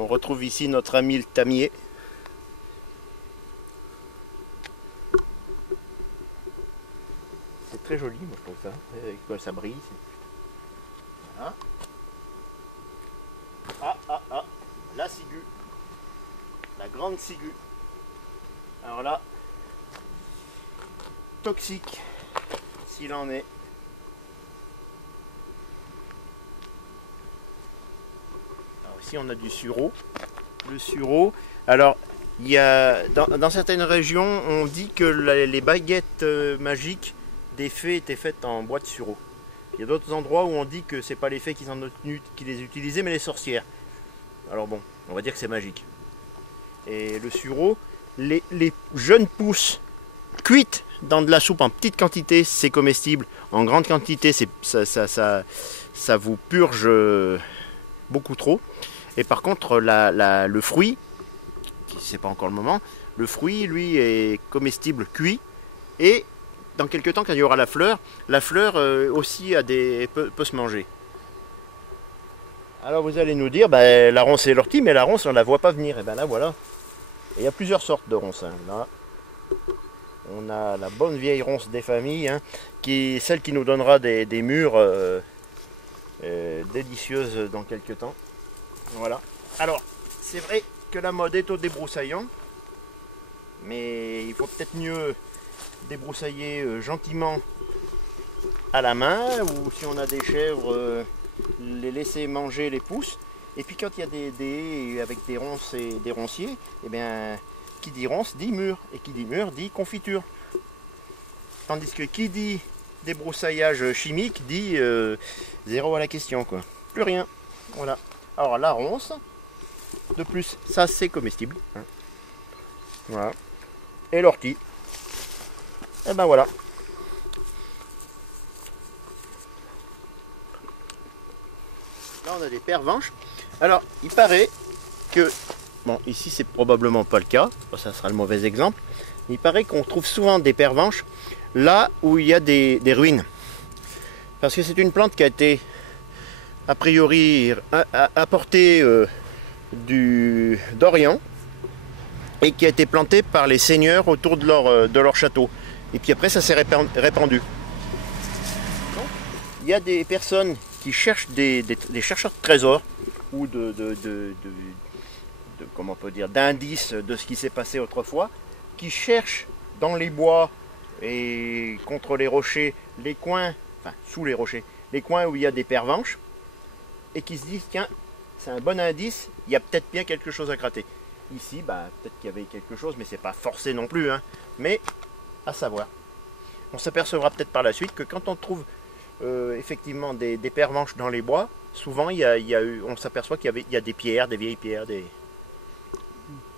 On retrouve ici notre ami le tamier. C'est très joli, moi je trouve ça. Avec ça brille. Voilà. Ah, la ciguë. La grande ciguë. Alors là, toxique, s'il en est. Alors ici on a du sureau. Le sureau, alors il y a, dans certaines régions, on dit que les baguettes magiques des fées étaient faites en bois de sureau. Il y a d'autres endroits où on dit que c'est pas les fées qui les utilisaient, mais les sorcières. Alors bon, on va dire que c'est magique. Et le sureau, les jeunes pousses cuites dans de la soupe en petite quantité, c'est comestible. En grande quantité, ça vous purge beaucoup trop. Et par contre, le fruit, c'est pas encore le moment, le fruit, lui, est comestible cuit. Et dans quelques temps, quand il y aura la fleur aussi peut se manger. Alors vous allez nous dire, la ronce et l'ortie, mais la ronce, on ne la voit pas venir. Et bien là, voilà. Et il y a plusieurs sortes de ronces. Hein. Là, on a la bonne vieille ronce des familles, hein, qui est celle qui nous donnera des mûres délicieuses dans quelques temps. Voilà. Alors, c'est vrai que la mode est au débroussaillant, mais il faut peut-être mieux débroussailler gentiment à la main, ou si on a des chèvres, les laisser manger les pousses. Et puis quand il y a des haies avec des ronces et des ronciers, eh bien, qui dit ronce dit mûre, et qui dit mûre dit confiture. Tandis que qui dit débroussaillage chimique dit zéro à la question, quoi. Plus rien. Voilà. Alors la ronce, de plus, ça c'est comestible. Hein. Voilà. Et l'ortie. Et ben voilà. Là on a des pervenches. Alors il paraît que, bon ici c'est probablement pas le cas, ça sera le mauvais exemple, il paraît qu'on trouve souvent des pervenches là où il y a des ruines. Parce que c'est une plante qui a été a priori apportée d'Orient et qui a été plantée par les seigneurs autour de leur château. Et puis après ça s'est répandu. Il y a des personnes qui cherchent des chercheurs de trésors ou comment on peut dire, d'indices de ce qui s'est passé autrefois, qui cherchent dans les bois et contre les rochers, les coins, enfin sous les rochers, les coins où il y a des pervenches, et qui se disent tiens, c'est un bon indice, il y a peut-être bien quelque chose à gratter. Ici, peut-être qu'il y avait quelque chose, mais c'est pas forcé non plus, hein, mais à savoir. On s'apercevra peut-être par la suite que quand on trouve effectivement des pervenches dans les bois, souvent on s'aperçoit qu'il y a des pierres, des vieilles pierres.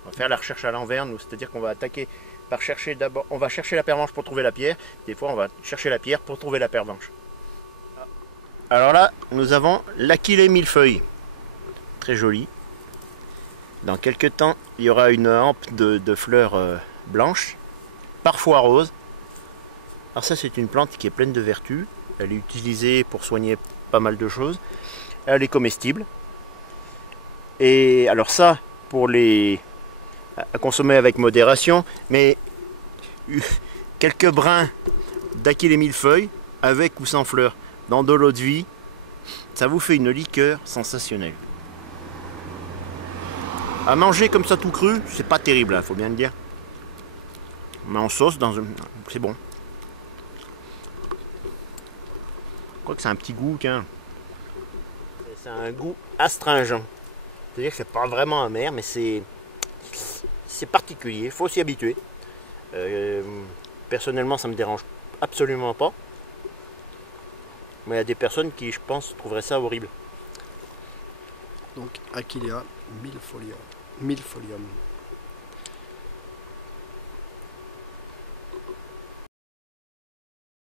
On va faire la recherche à l'envers, nous, c'est-à-dire qu'on va attaquer par chercher d'abord, on va chercher la pervenche pour trouver la pierre, des fois on va chercher la pierre pour trouver la pervenche. Alors là, nous avons l'Achillée millefeuille, très joli. Dans quelques temps, il y aura une hampe de fleurs blanches, parfois roses. Alors ça, c'est une plante qui est pleine de vertus. Elle est utilisée pour soigner pas mal de choses. Elle est comestible. Et alors ça, à consommer avec modération, mais quelques brins d'Achillée millefeuille, avec ou sans fleurs, dans de l'eau de vie, ça vous fait une liqueur sensationnelle. À manger comme ça tout cru, c'est pas terrible, faut bien le dire. Mais en sauce, c'est bon. Je crois que c'est un petit goût, tiens. C'est un goût astringent. C'est-à-dire que c'est pas vraiment amer, mais c'est particulier, il faut s'y habituer. Personnellement, ça me dérange absolument pas. Mais il y a des personnes qui, je pense, trouveraient ça horrible. Donc Achillea millefolium.